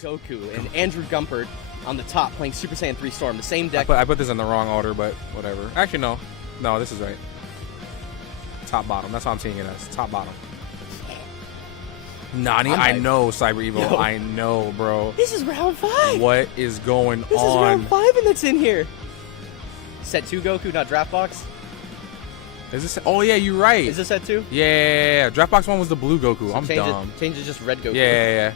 Goku and Andrew Gumpert on the top playing Super Saiyan 3 Storm. The same deck. I put this in the wrong order, but whatever. Actually, no. No, this is right. Top bottom. That's how I'm seeing it as. Top bottom. Nani, I know, Cyber Evil. Yo. I know, bro. This is round 5. What is going on? This is round 5 and that's in here. Set 2 Goku, not draft box. Is this? Oh yeah, you're right. Is this set 2? Yeah. Draft box 1 was the blue Goku. So I'm dumb. Change it just red Goku. Yeah.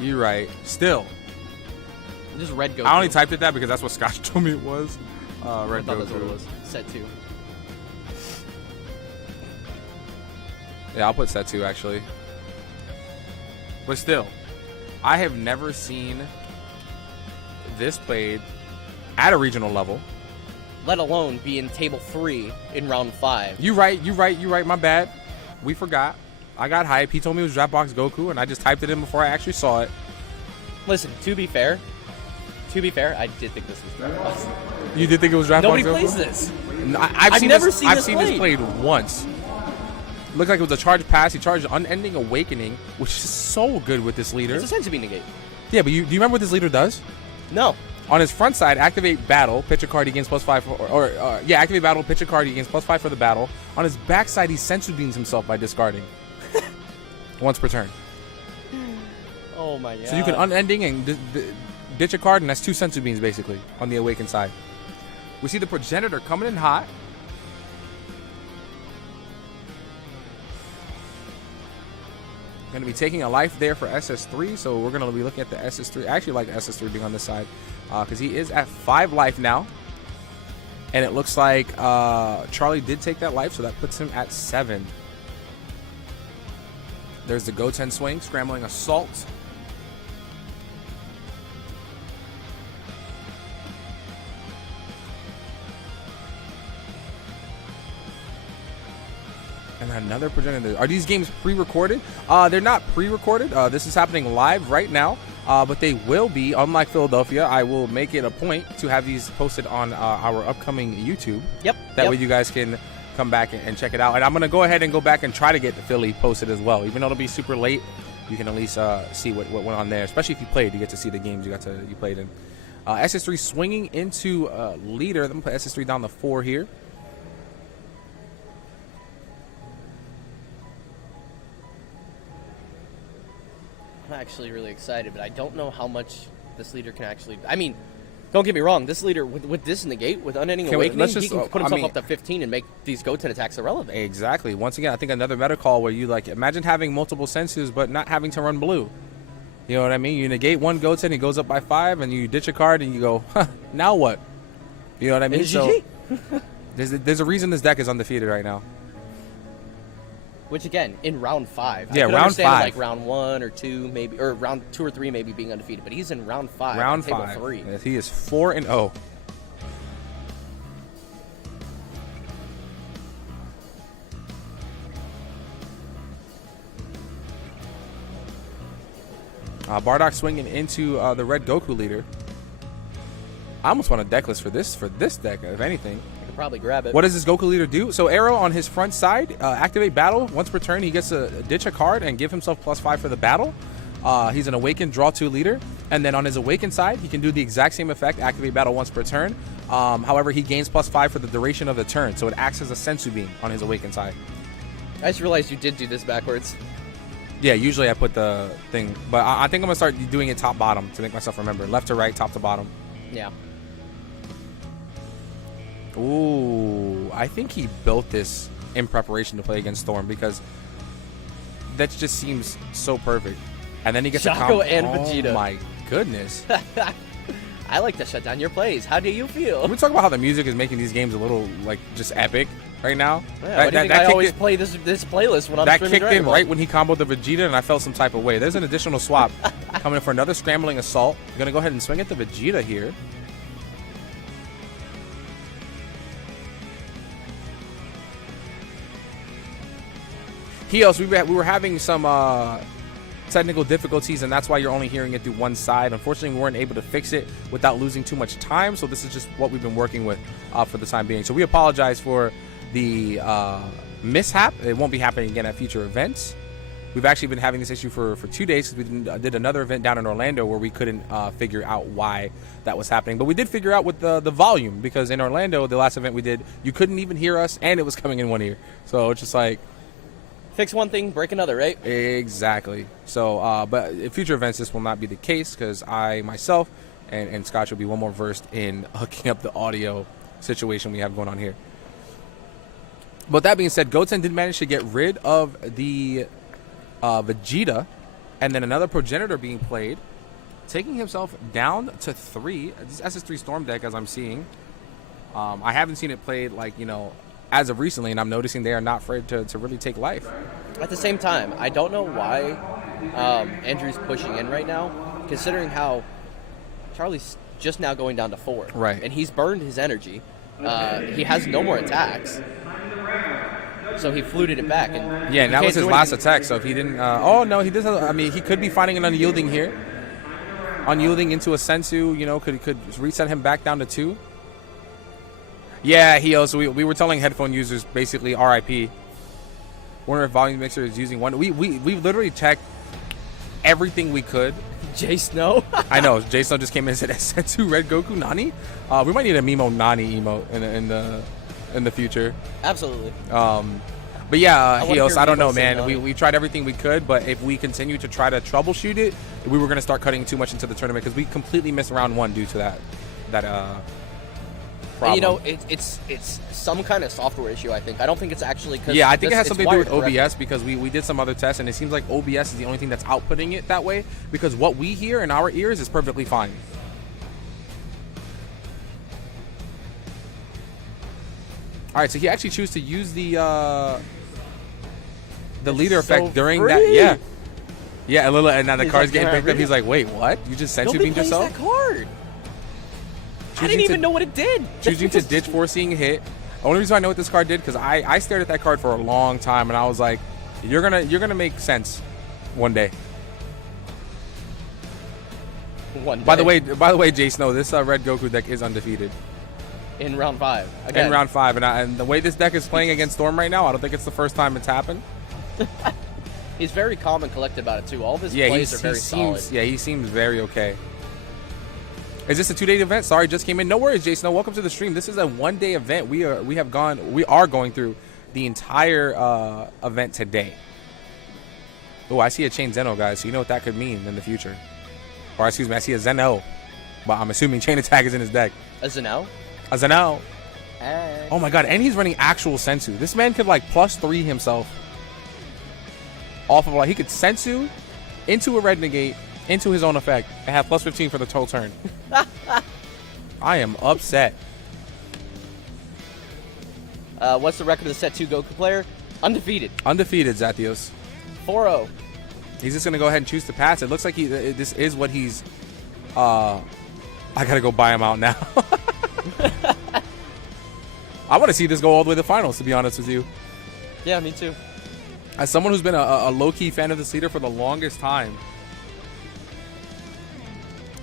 You're right. Still. Just red Goku. I only typed it that because that's what Scotch told me it was. Red Goku. That's what it was. Set 2. Yeah, I'll put set 2 actually. But still, I have never seen this played at a regional level. Let alone be in table 3 in round 5. You're right. My bad. We forgot. I got hype. He told me it was Dropbox Goku, and I just typed it in before I actually saw it. Listen, to be fair, I did think this was Dropbox. You did think it was Dropbox Goku? Nobody plays this. I've never seen this played once. Looked like it was a charge pass. He charged Unending Awakening, which is so good with this leader. It's a sense of negate. Yeah, but do you remember what this leader does? No. On his front side, activate battle, pitch a card, he gains +5. Activate battle, pitch a card, he gains +5 for the battle. On his back side, he sensu beams himself by discarding. Once per turn. Oh my god. So you can Unending and ditch a card, and that's 2 sensu beams basically on the awakened side. We see the Progenitor coming in hot. Going to be taking a life there for SS3, so we're going to be looking at the SS3. I actually like SS3 being on this side because he is at 5 life now. And it looks like Charlie did take that life, so that puts him at 7. There's the Goten swing, Scrambling Assault. And another Progenitor. Are these games pre-recorded? They're not pre-recorded. This is happening live right now, but they will be. Unlike Philadelphia, I will make it a point to have these posted on our upcoming YouTube. Yep. That way you guys can come back and check it out. And I'm going to go ahead and go back and try to get the Philly posted as well. Even though it'll be super late, you can at least see what went on there. Especially if you played, you get to see the games you played in. SS3 swinging into leader. I'm going to put SS3 down to 4 here. I'm actually really excited, but I don't know how much this leader can actually... I mean, don't get me wrong. This leader, with this negate, with Unending Awakening, he can put himself up to 15 and make these Goten attacks irrelevant. Exactly. Once again, I think another meta call where you, like, imagine having multiple sensus, but not having to run blue. You know what I mean? You negate one Goten, he goes up by 5, and you ditch a card, and you go, huh, now what? You know what I mean? So there's a reason this deck is undefeated right now. Which again, in round 5. Yeah, I could round 5. Like round 1 or 2, maybe, or round 2 or 3, maybe being undefeated. But he's in round 5. Round table 5. 3. Yes, he is 4-0. Bardock swinging into the red Goku leader. I almost want a deck list for this deck, if anything. Probably grab it. What does this Goku leader do? So Arrow on his front side, activate battle. Once per turn, he gets to ditch a card and give himself +5 for the battle. He's an awakened draw 2 leader. And then on his awakened side, he can do the exact same effect, activate battle once per turn. However, he gains +5 for the duration of the turn. So it acts as a sensu beam on his awakened side. I just realized you did do this backwards. Yeah, usually I put the thing. But I think I'm going to start doing it top bottom to make myself remember. Left to right, top to bottom. Yeah. Ooh, I think he built this in preparation to play against Storm because that just seems so perfect. And then he gets Shaco a and Vegeta. Oh my goodness. I like to shut down your plays. How do you feel? We talk about how the music is making these games a little like just epic right now. Yeah, why do you think I always play this playlist when I'm that streaming kicked in Dragonball? right when he comboed the Vegeta, and I felt some type of way. There's an additional swap coming in for another Scrambling Assault. I'm gonna go ahead and swing at the Vegeta here. Heos, we were having some technical difficulties, and that's why you're only hearing it through one side. Unfortunately, we weren't able to fix it without losing too much time, so this is just what we've been working with for the time being. So we apologize for the mishap. It won't be happening again at future events. We've actually been having this issue for 2 days because we did another event down in Orlando where we couldn't figure out why that was happening. But we did figure out with the volume, because in Orlando, the last event we did, you couldn't even hear us and it was coming in one ear. So it's just like... fix one thing, break another, right? Exactly. So, but in future events, this will not be the case because I, myself, and Scotch will be one more versed in hooking up the audio situation we have going on here. But that being said, Goten did manage to get rid of the Vegeta, and then another progenitor being played, taking himself down to 3. This SS3 Storm deck, as I'm seeing. I haven't seen it played, like, you know, as of recently, and I'm noticing they are not afraid to really take life. At the same time, I don't know why Andrew's pushing in right now, considering how Charlie's just now going down to 4. Right. And he's burned his energy. He has no more attacks. So he fluted it back. And yeah, and that was his last attack, so if he didn't... oh, no, he does have... I mean, he could be finding an unyielding here. Unyielding into a Sensu, you know, could reset him back down to 2. Yeah, he also... We were telling headphone users, basically, RIP. Wonder if Volume Mixer is using one... We literally checked everything we could. Jay Snow? I know, Jay Snow just came in and said, Sensu Red Goku Nani? We might need a Mimo Nani emote in the future. Absolutely. But yeah, Heos, I don't know, man. We tried everything we could, but if we continue to try to troubleshoot it, we were going to start cutting too much into the tournament because we completely missed round 1 due to that problem. You know, it's some kind of software issue, I think. I don't think it's actually... Yeah, I think it has something to do with OBS because we did some other tests, and it seems like OBS is the only thing that's outputting it that way because what we hear in our ears is perfectly fine. All right, so he actually chose to use the leader effect during that. Yeah, and now the card's getting picked up. He's like, wait, what? You just Sensu beamed yourself? That card. I didn't even know what it did. Choosing to ditch foreseeing a hit. The only reason I know what this card did because I stared at that card for a long time and I was like, you're gonna make sense one day. One day. By the way, Jay Snow, this Red Goku deck is undefeated. In round 5. Again. In round 5, and the way this deck is playing against Storm right now, I don't think it's the first time it's happened. He's very calm and collected about it too. All of his plays are very solid. Yeah, he seems very okay. Is this a 2-day event? Sorry, just came in. No worries, Jason. Welcome to the stream. This is a 1-day event. We are going through the entire event today. Oh, I see a Chain Zeno, guys. So you know what that could mean in the future. Or excuse me, I see a Zeno, but I'm assuming Chain Attack is in his deck. A Zeno? A Zeno. Oh my god, and he's running actual Sensu. This man could like +3 himself off of like he could Sensu into a red negate into his own effect and have +15 for the total turn. I am upset. What's the record of the Set 2 Goku player? Undefeated. Undefeated, Zatios. 4-0. He's just gonna go ahead and choose to pass. It looks like this is what he's. I gotta go buy him out now. I want to see this go all the way to the finals, to be honest with you. Yeah, me too. As someone who's been a low-key fan of this leader for the longest time.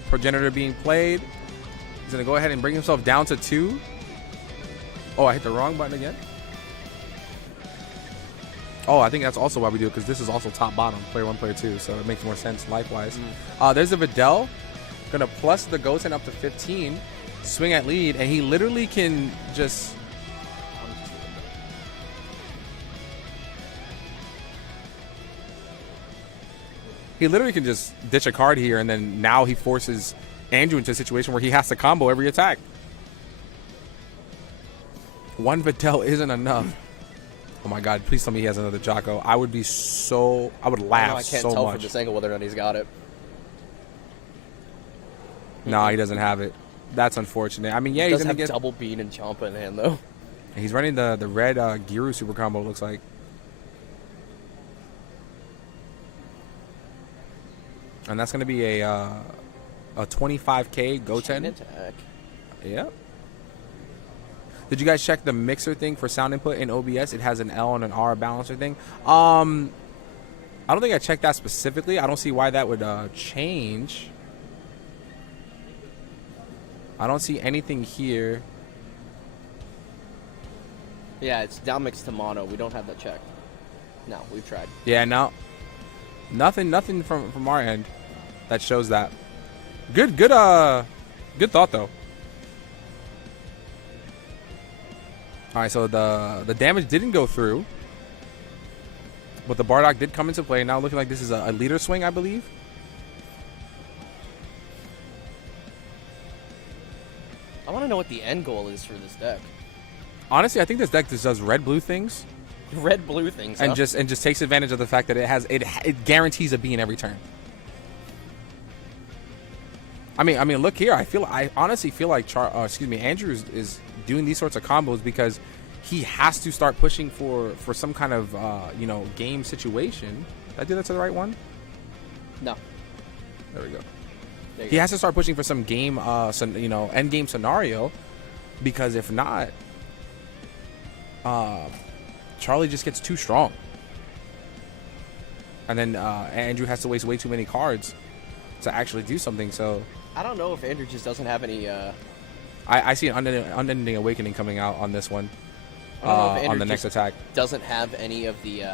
Progenitor being played. He's going to go ahead and bring himself down to 2. Oh, I hit the wrong button again. Oh, I think that's also why we do it, because this is also top-bottom, player 1, player 2, so it makes more sense life-wise. There's a Videl. Going to plus the Goten up to 15. Swing at lead, and he literally can just... He literally can just ditch a card here, and then now he forces Andrew into a situation where he has to combo every attack. One Videl isn't enough. Oh my god, please tell me he has another Jocko. I would laugh so much. I can't tell from this angle whether or not he's got it. No, he doesn't have it. That's unfortunate. I mean, yeah, he he's does going to have get double bean and Champa in hand, though. He's running the red Giru super combo, looks like. And that's going to be a 25k Goten. Attack. Yep. Did you guys check the mixer thing for sound input in OBS? It has an L and an R balancer thing. I don't think I checked that specifically. I don't see why that would change. I don't see anything here. Yeah, it's down mixed to mono. We don't have that checked. No, we've tried. Yeah, no. Nothing from our end that shows that. Good thought though. All right, so the damage didn't go through, but the Bardock did come into play. Now looking like this is a leader swing, I believe. I want to know what the end goal is for this deck. Honestly, I think this deck just does red-blue things. Red-blue things, and huh? just takes advantage of the fact that it guarantees a bean every turn. I mean, look here. I honestly feel like Andrew is doing these sorts of combos because he has to start pushing for some kind of game situation. Did I do that to the right one? No. There we go. He has to start pushing for some game, end game scenario, because if not, Charlie just gets too strong, and then Andrew has to waste way too many cards to actually do something. So I don't know if Andrew just doesn't have any. I see an unending awakening coming out on this one. On the next attack, doesn't have any of the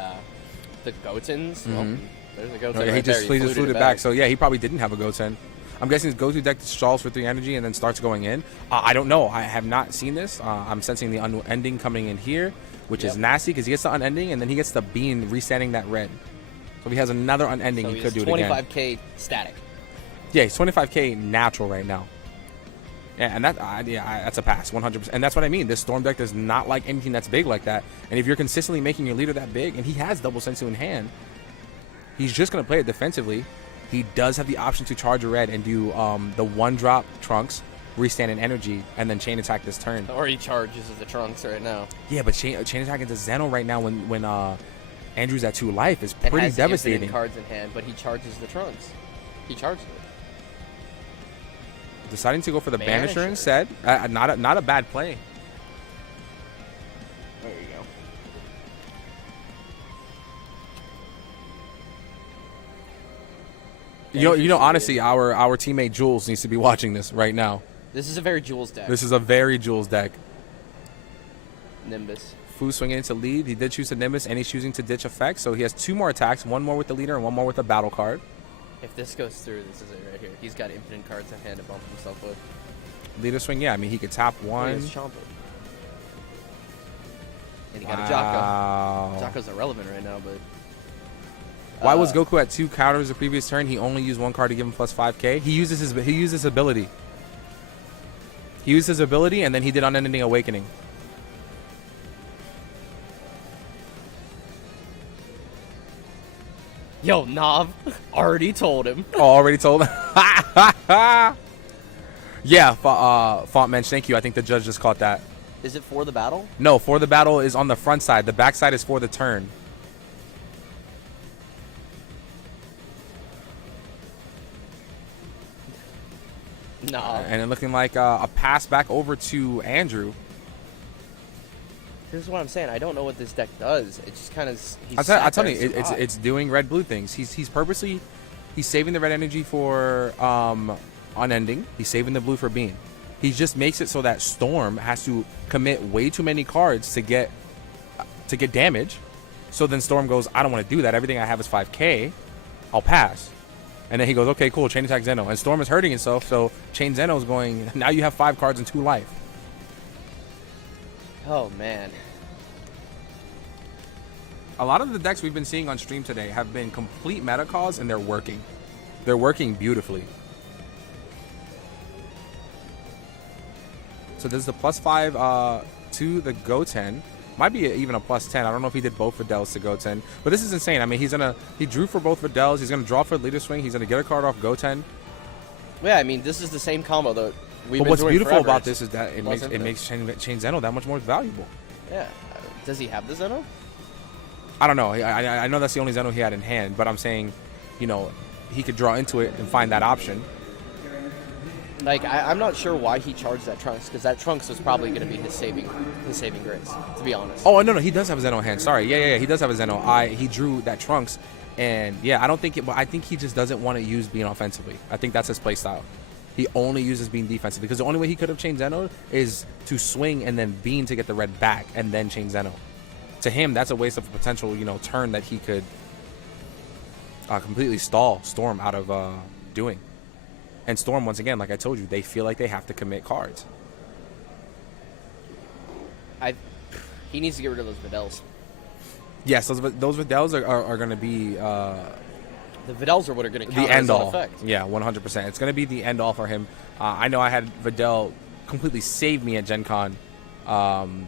Gotens. Mm-hmm. Well, there's a Goten. He just flew it back. So yeah, he probably didn't have a Goten. I'm guessing his go-to deck stalls for 3 energy and then starts going in. I don't know. I have not seen this. I'm sensing the unending coming in here, which is nasty because he gets the unending and then he gets the bean resetting that red. So if he has another unending, he could do it again. 25k static. Yeah, he's 25k natural right now. Yeah, and that's a pass, 100%. And that's what I mean. This Storm deck does not like anything that's big like that. And if you're consistently making your leader that big, and he has double Sensu in hand, he's just going to play it defensively. He does have the option to charge a red and do the 1-drop Trunks, restand in energy, and then chain attack this turn. Or he charges the Trunks right now. Yeah, but chain attack into Zeno right now when Andrew's at 2 life is pretty devastating. Infinite cards in hand, but he charges the Trunks. He charges it. Deciding to go for the Banisher instead. Not a bad play. There you go. Honestly, our teammate Jules needs to be watching this right now. This is a very Jules deck. This is a very Jules deck. Nimbus. Fu swinging into lead. He did choose the Nimbus, and he's choosing to ditch effects. So he has 2 more attacks, 1 more with the leader and 1 more with the battle card. If this goes through, this is it right here. He's got infinite cards in hand to bump himself with. Leader swing, yeah. I mean, he could tap 1. And he got a Jocko. Jocko's irrelevant right now, but... Why was Goku at 2 counters the previous turn? He only used 1 card to give him plus 5k. He used his ability. He used his ability, and then he did Unending Awakening. Yo, Nav already told him. Oh, already told him? Yeah, Font Mensch, thank you. I think the judge just caught that. Is it for the battle? No, for the battle is on the front side. The back side is for the turn. No. And then looking like a pass back over to Andrew. This is what I'm saying. I don't know what this deck does. It just kind of. I tell you, it's doing red-blue things. He's purposely saving the red energy for unending. He's saving the blue for beam. He just makes it so that Storm has to commit way too many cards to get damage. So then Storm goes, I don't want to do that. Everything I have is 5k. I'll pass. And then he goes, okay, cool, chain attack Zeno. And Storm is hurting himself, so chain Zeno is going, now you have 5 cards and 2 life. Oh, man. A lot of the decks we've been seeing on stream today have been complete meta calls, and they're working. They're working beautifully. So this is the +5 to the Goten. Might be even a +10. I don't know if he did both Videls to Goten. But this is insane. I mean, he drew for both Videls. He's going to draw for Leader Swing. He's going to get a card off Goten. Yeah, I mean, this is the same combo that we've been doing what's beautiful forever. about this is that it makes Chain Zeno that much more valuable. Yeah. Does he have the Zeno? I don't know. I know that's the only Zeno he had in hand, but I'm saying, he could draw into it and find that option. Like, I'm not sure why he charged that Trunks, because that Trunks was probably going to be his saving grace, to be honest. Oh, no, he does have a Zeno in hand. Sorry. Yeah, he does have a Zeno. He drew that Trunks, and yeah, I don't think but I think he just doesn't want to use Bean offensively. I think that's his play style. He only uses Bean defensively, because the only way he could have chained Zeno is to swing and then Bean to get the red back, and then chain Zeno. To him, that's a waste of a potential, turn that he could completely stall Storm out of doing. And Storm, once again, like I told you, they feel like they have to commit cards. He needs to get rid of those Videls. Yes, those Videls are going to be... the Videls are what are going to counter end all effect. Yeah, 100%. It's going to be the end all for him. I know I had Videl completely save me at Gen Con on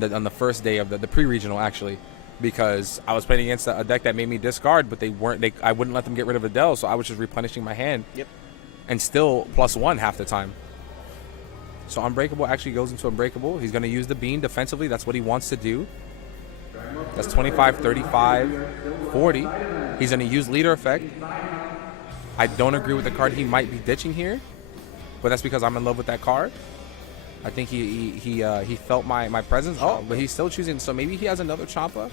the first day of the pre-regional, actually, because I was playing against a deck that made me discard, but I wouldn't let them get rid of Videl, so I was just replenishing my hand. Yep. And still +1 half the time. So Unbreakable actually goes into Unbreakable. He's going to use the Bean defensively. That's what he wants to do. That's 25, 35, 40. He's going to use Leader Effect. I don't agree with the card he might be ditching here, but that's because I'm in love with that card. I think he felt my presence. But he's still choosing. So maybe he has another Champa.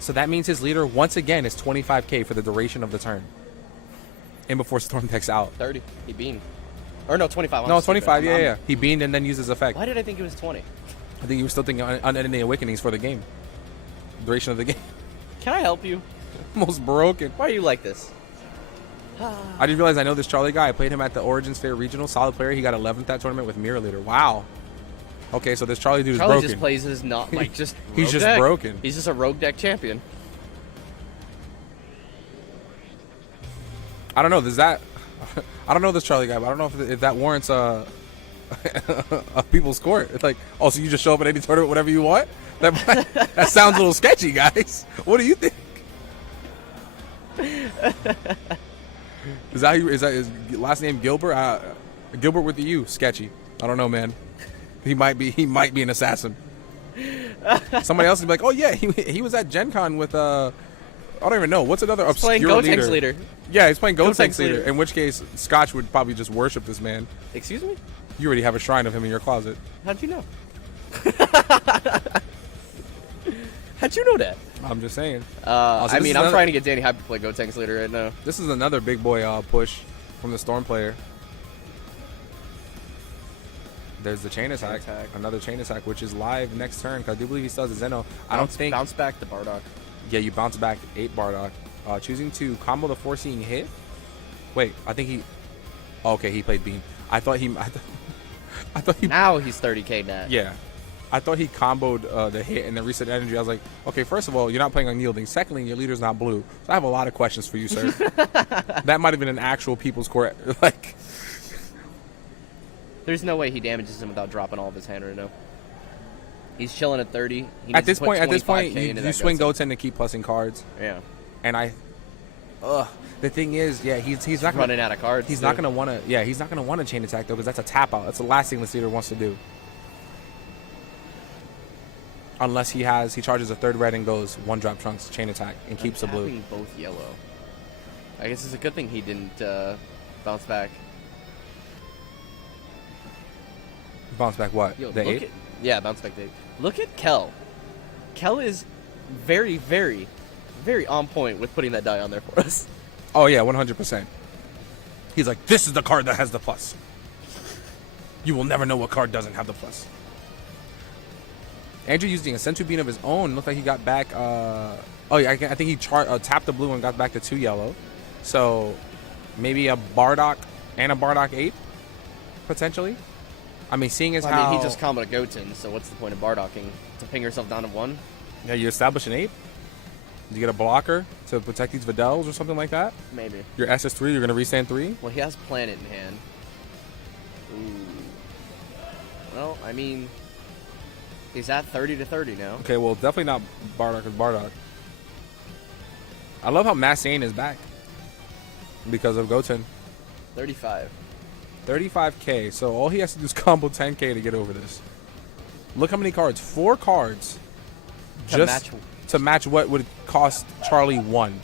So that means his leader, once again, is 25k for the duration of the turn. And before Storm decks out. 30. He beamed. Or no, 25. No, 25. Yeah. He beamed and then used his effect. Why did I think it was 20? I think you were still thinking Unending Awakenings for the game. Duration of the game. Can I help you? Most broken. Why are you like this? I didn't realize I know this Charlie guy. I played him at the Origins Fair Regional. Solid player. He got 11th that tournament with Mirror Leader. Wow. Okay, so this Charlie dude is broken. Charlie just plays his not like just. He's just deck. broken. He's just a rogue deck champion. I don't know. I don't know this Charlie guy, but I don't know if that warrants a people's court. It's like, oh, so you just show up at any tournament, whatever you want? That sounds a little sketchy, guys. What do you think? Is that his last name Gilbert? Gilbert with the U. Sketchy. I don't know, man. He might be an assassin. Somebody else would be like, oh yeah, he was at Gen Con with I don't even know. What's another obscure leader? Yeah, he's playing Gotenks leader. In which case, Scotch would probably just worship this man. Excuse me? You already have a shrine of him in your closet. How'd you know? How'd you know that? I'm just saying. I'm trying to get Danny Hype to play Gotenks leader right now. This is another big boy push from the Storm player. There's the chain attack. Another chain attack, which is live next turn. Cause I do believe he still has a Zeno. I don't think bounce back the Bardock. Yeah, you bounce back 8 Bardock. Choosing to combo the foreseeing hit. Wait, I think he. Oh, okay, he played Beam. I thought he. Now he's 30k net. Yeah, I thought he comboed the hit and the reset energy. I was like, okay, first of all, you're not playing unyielding. Secondly, your leader's not blue. So I have a lot of questions for you, sir. That might have been an actual people's court. Like, there's no way he damages him without dropping all of his hand right now. He's chilling at 30. At this point, you swing Goten to keep plussing cards. Yeah. And the thing is, yeah, he's not running out of cards. He's not gonna want to. Yeah, he's not gonna want to chain attack though, because that's a tap out. That's the last thing this leader wants to do. Unless he charges a 3rd red and goes 1-drop Trunks chain attack and keeps the blue. Tapping both yellow. I guess it's a good thing he didn't bounce back. Bounce back what? Yo, the 8? Yeah, bounce back the 8. Look at Kel. Kel is very, very, very on point with putting that die on there for us. Oh yeah, 100%. He's like, this is the card that has the plus. You will never know what card doesn't have the plus. Andrew using a Senzu Bean of his own. Looked like he got back. Oh yeah, I think he tapped the blue and got back to 2 yellow. So maybe a Bardock and a Bardock 8 potentially. I mean, seeing as how he just comboed a Goten, so what's the point of Bardocking? To ping yourself down to 1? Yeah, you establish an 8. You get a blocker to protect these Videls or something like that. Maybe. Your SS3, you're gonna restand 3. Well, he has Planet in hand. Ooh. Well, I mean, he's at 30 to 30 now. Okay, well, definitely not Bardock as Bardock. I love how Massane is back because of Goten. 35. 35k. So all he has to do is combo 10k to get over this. Look how many cards. 4 cards. To match what would cost Charlie 1.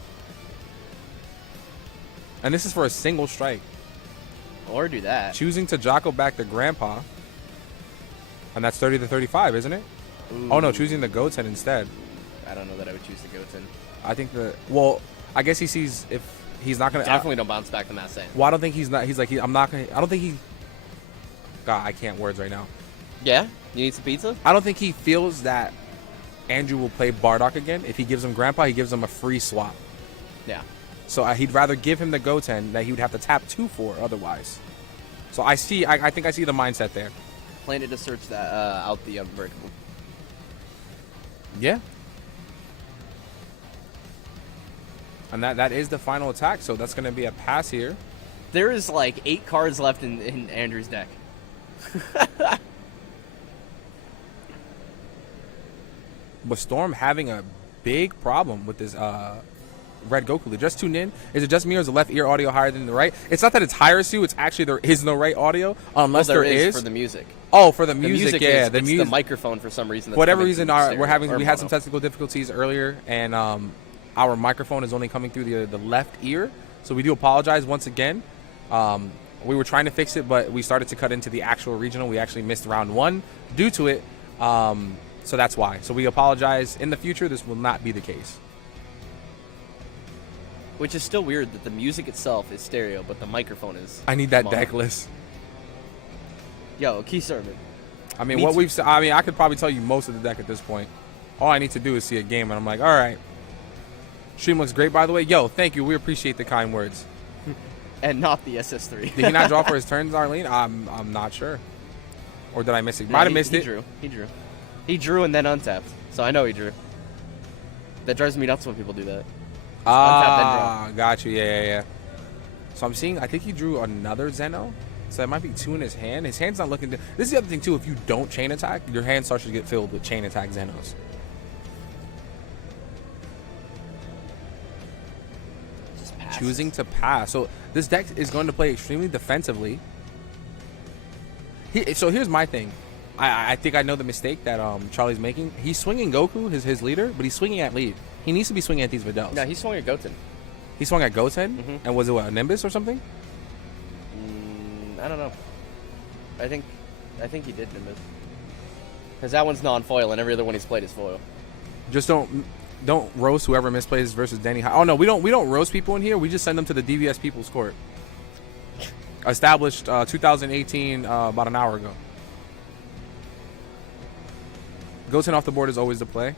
And this is for a single strike. Or do that. Choosing to Jocko back to Grandpa. And that's 30 to 35, isn't it? Ooh. Oh no, choosing the Goten instead. I don't know that I would choose the Goten. I think well, I guess he sees if he's not gonna definitely don't bounce back the Massane. Well, I don't think he's not. He's like, I'm not gonna. I don't think he. God, I can't words right now. Yeah, you need some pizza. I don't think he feels that Andrew will play Bardock again. If he gives him Grandpa, he gives him a free swap. Yeah. So he'd rather give him the Goten that he would have to tap 2 for otherwise. So I think I see the mindset there. Planted to search that out the Unbreakable. Yeah. And that is the final attack, so that's going to be a pass here. There is like 8 cards left in Andrew's deck. But Storm having a big problem with this red Goku. Just tuned in. Is it just me or is the left ear audio higher than the right? It's not that it's higher, Sue. It's actually there is no right audio unless there is for the music. Oh, for the music, yeah. The microphone for some reason. For whatever reason, we had some technical difficulties earlier, and our microphone is only coming through the left ear. So we do apologize once again. We were trying to fix it, but we started to cut into the actual regional. We actually missed round 1 due to it. So that's why. So we apologize. In the future, this will not be the case. Which is still weird that the music itself is stereo, but the microphone is. I need that mono. deck list. Yo, key sermon. I mean, I could probably tell you most of the deck at this point. All I need to do is see a game, and I'm like, all right. Stream looks great, by the way. Yo, thank you. We appreciate the kind words. And not the SS3. Did he not draw for his turns, Arlene? I'm not sure. Or did I miss it? Might have missed it. He drew and then untapped. So I know he drew. That drives me nuts when people do that. Got you. Yeah. So I'm seeing, I think he drew another Zeno. So that might be 2 in his hand. His hand's not looking. This is the other thing, too. If you don't chain attack, your hand starts to get filled with chain attack Zenos. Choosing to pass. So this deck is going to play extremely defensively. So here's my thing. I think I know the mistake that Charlie's making. He's swinging Goku, his leader, but he's swinging at lead. He needs to be swinging at these Videls. No, he's swinging at Goten. He swung at Goten? Mm-hmm. And was it a Nimbus or something? I don't know. I think he did Nimbus. Because that one's non-foil, and every other one he's played is foil. Just don't roast whoever misplays versus Denny. Oh no, we don't roast people in here. We just send them to the DVS People's Court. Established 2018, about an hour ago. Goten off the board is always the play.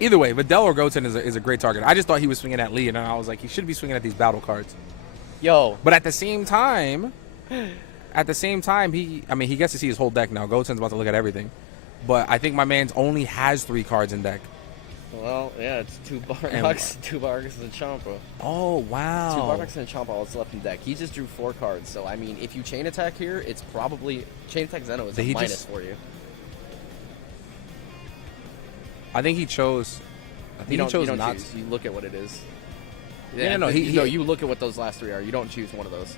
Either way, Videl or Goten is a great target. I just thought he was swinging at Lee, and I was like, he should be swinging at these battle cards. Yo. But at the same time, he gets to see his whole deck now. Goten's about to look at everything. But I think my man's only has 3 cards in deck. Well, yeah, it's 2 Bardox, 2 Bardox, and a Champa. Oh, wow. 2 Bardox and a Champa all that's left in deck. He just drew 4 cards. So, I mean, if you chain attack here, it's probably... Chain attack Zeno is a minus for you. I think he chose... you don't choose. You look at what it is. Yeah, no, you look at what those last 3 are. You don't choose one of those.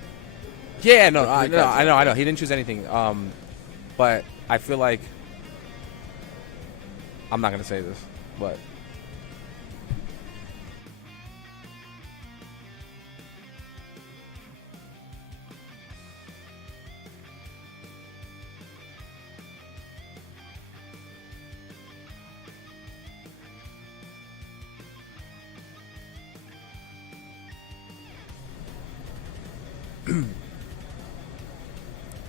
Yeah, no, I know. He didn't choose anything. But I feel like... I'm not going to say this, but...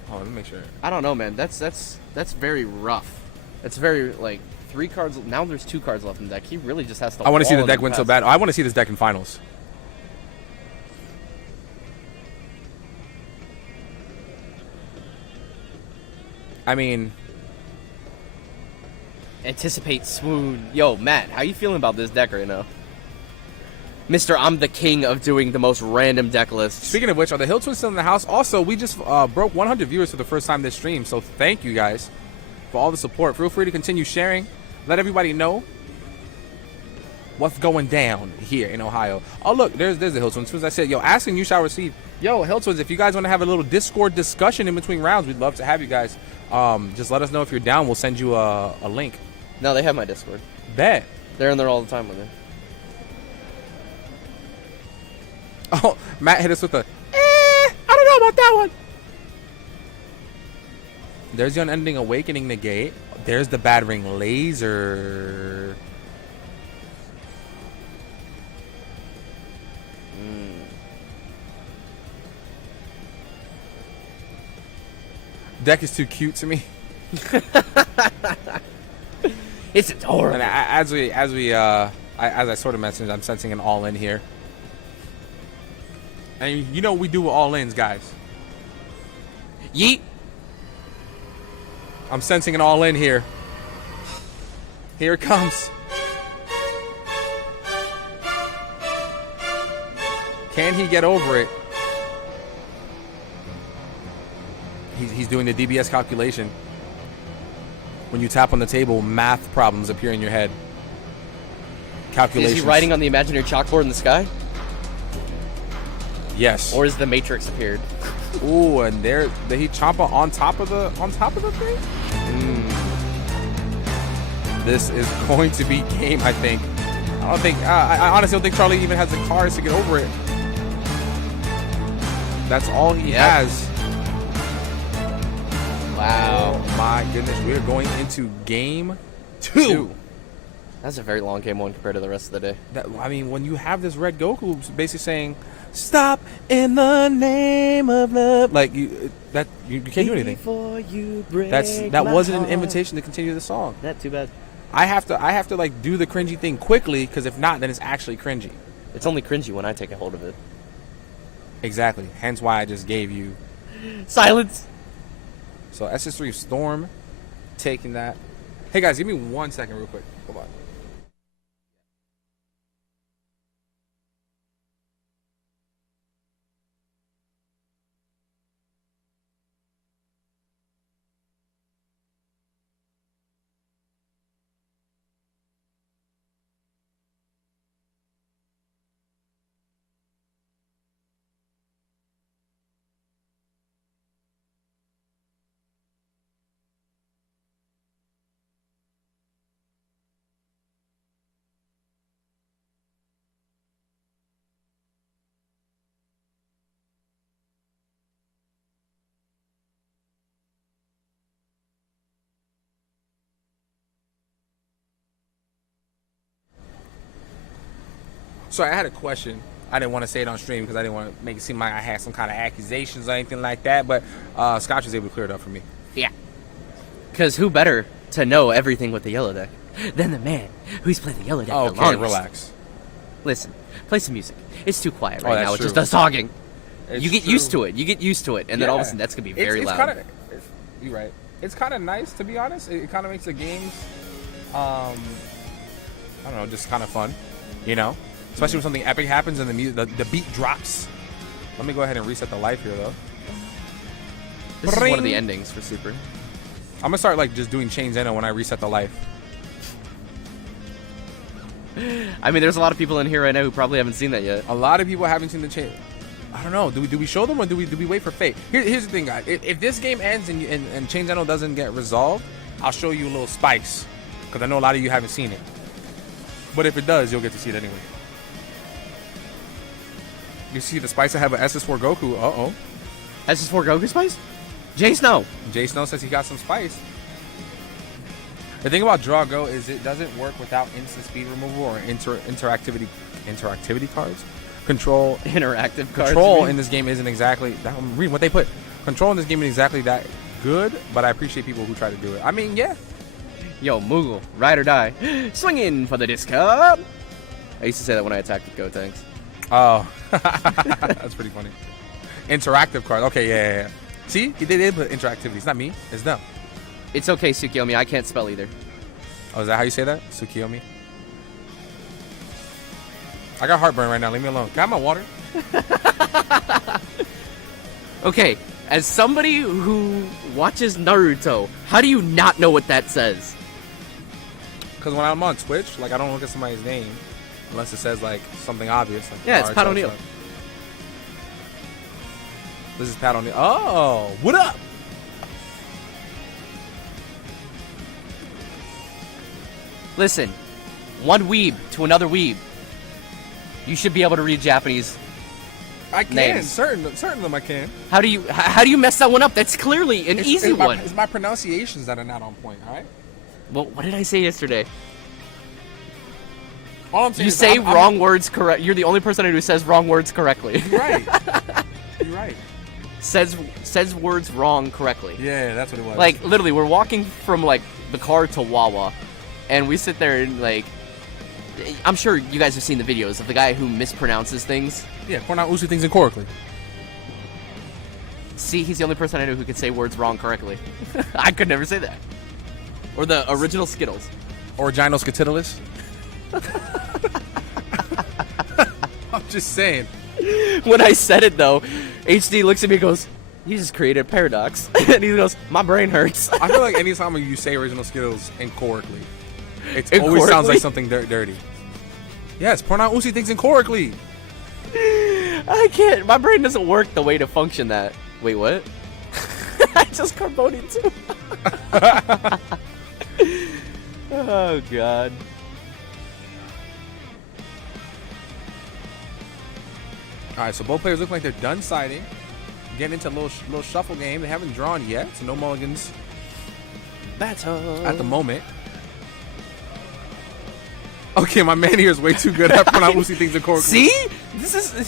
Oh, let me make sure. I don't know, man. That's very rough. It's very, like, 3 cards. Now there's 2 cards left in the deck. He really just has to... I want to see the deck win so bad. I want to see this deck in finals. I mean... Anticipate swoon. Yo, Matt, how you feeling about this deck right now? Mr. I'm the king of doing the most random deck lists. Speaking of which, are the Hill Twins still in the house? Also, we just broke 100 viewers for the first time this stream, so thank you guys for all the support. Feel free to continue sharing. Let everybody know what's going down here in Ohio. Oh, look, there's the Hill Twins. As I said, yo, ask and you shall receive. Yo, Hill Twins, if you guys want to have a little Discord discussion in between rounds, we'd love to have you guys. Just let us know if you're down. We'll send you a link. No, they have my Discord. Bet. They're in there all the time with me. Oh, Matt hit us with a, I don't know about that one. There's the Unending Awakening negate. There's the Battering Laser. Deck is too cute to me. It's adorable. And as we as I sort of mentioned, I'm sensing an all-in here. And you know we do all-ins, guys. Yeet. I'm sensing an all-in here. Here it comes. Can he get over it? He's doing the DBS calculation. When you tap on the table, math problems appear in your head. Calculations. Is he writing on the imaginary chalkboard in the sky? Yes. Or is the Matrix appeared? Ooh, and there did he chomp on top of the thing? This is going to be game, I think. I honestly don't think Charlie even has the cards to get over it. That's all he has. Wow. Oh my goodness, we are going into game 2. That's a very long game 1 compared to the rest of the day. I mean, when you have this red Goku basically saying, "Stop in the name of love," like you can't do anything. Before you break That wasn't an heart. invitation to continue the song. Not too bad. I have to like do the cringy thing quickly, because if not, then it's actually cringy. It's only cringy when I take a hold of it. Exactly. Hence why I just gave you Silence. So SS3 Storm taking that. Hey guys, give me 1 second real quick. Hold on. So I had a question. I didn't want to say it on stream because I didn't want to make it seem like I had some kind of accusations or anything like that. But Scotch was able to clear it up for me. Yeah. Because who better to know everything with the yellow deck than the man who's played the yellow deck the longest? Okay, relax. Listen, play some music. It's too quiet right that's now. It's true. just us talking. It's You get true. used to it. You get used to it, and then all of a sudden that's gonna be very loud. You're right. It's kind of nice, to be honest. It kind of makes the games, I don't know, just kind of fun, you know. Especially when something epic happens and the beat drops. Let me go ahead and reset the life here, though. This is one of the endings for Super. I'm gonna start like just doing chain Zeno when I reset the life. I mean, there's a lot of people in here right now who probably haven't seen that yet. A lot of people haven't seen the chain. I don't know. Do we show them or do we wait for fate? Here's the thing, guys. If this game ends and chain Zeno doesn't get resolved, I'll show you a little spice, because I know a lot of you haven't seen it. But if it does, you'll get to see it anyway. You see the spice I have an SS4 Goku. Uh-oh. SS4 Goku Spice? Jay Snow. Jay Snow says he got some spice. The thing about Draw Go is it doesn't work without instant speed removal or interactivity cards. Interactive cards. Control in this game isn't exactly. I'm reading what they put. Control in this game isn't exactly that good, but I appreciate people who try to do it. I mean, yeah. Yo, Moogle, ride or die. Swing in for the discount. I used to say that when I attacked with Go Tanks. Oh, that's pretty funny. Interactive card. Okay, yeah. See, he did put interactivity. It's not me. It's them. It's okay, Tsukiyomi. I can't spell either. Oh, is that how you say that? Tsukiyomi? I got heartburn right now. Leave me alone. Got my water. Okay, as somebody who watches Naruto, how do you not know what that says? Because when I'm on Twitch, like, I don't look at somebody's name unless it says like something obvious. Like Yeah, it's Pat O'Neil. Stuff. This is Pat O'Neil. Oh, what up? Listen, one weeb to another weeb. You should be able to read Japanese. I can. Names. Certain of them I can. How do you mess that one up? That's clearly an easy one. It's my pronunciations that are not on point. All right. Well, what did I say yesterday? All I'm saying You is say wrong words correct. You're the only person who says wrong words correctly. You're right. You're right. Says words wrong correctly. Yeah, that's what it was. Like literally, we're walking from like the car to Wawa, and we sit there and like I'm sure you guys have seen the videos of the guy who mispronounces things. Yeah, pronounce things incorrectly. See, he's the only person I know who can say words wrong correctly. I could never say that. Or the original Skittles. Original-skittilis. I'm just saying. When I said it, though, HD looks at me and goes, you just created a paradox. And he goes, my brain hurts. I feel like anytime you say original Skittles incorrectly, it always sounds like something dirty. Yes, pronounce things incorrectly. I can't. My brain doesn't work the way to function that. Wait, what? I just carbonied too. Oh, God. All right, so both players look like they're done siding. Getting into a little shuffle game. They haven't drawn yet, so no mulligans Battle. at the moment. Okay, my man here is way too good at pronouncing things incorrectly. See?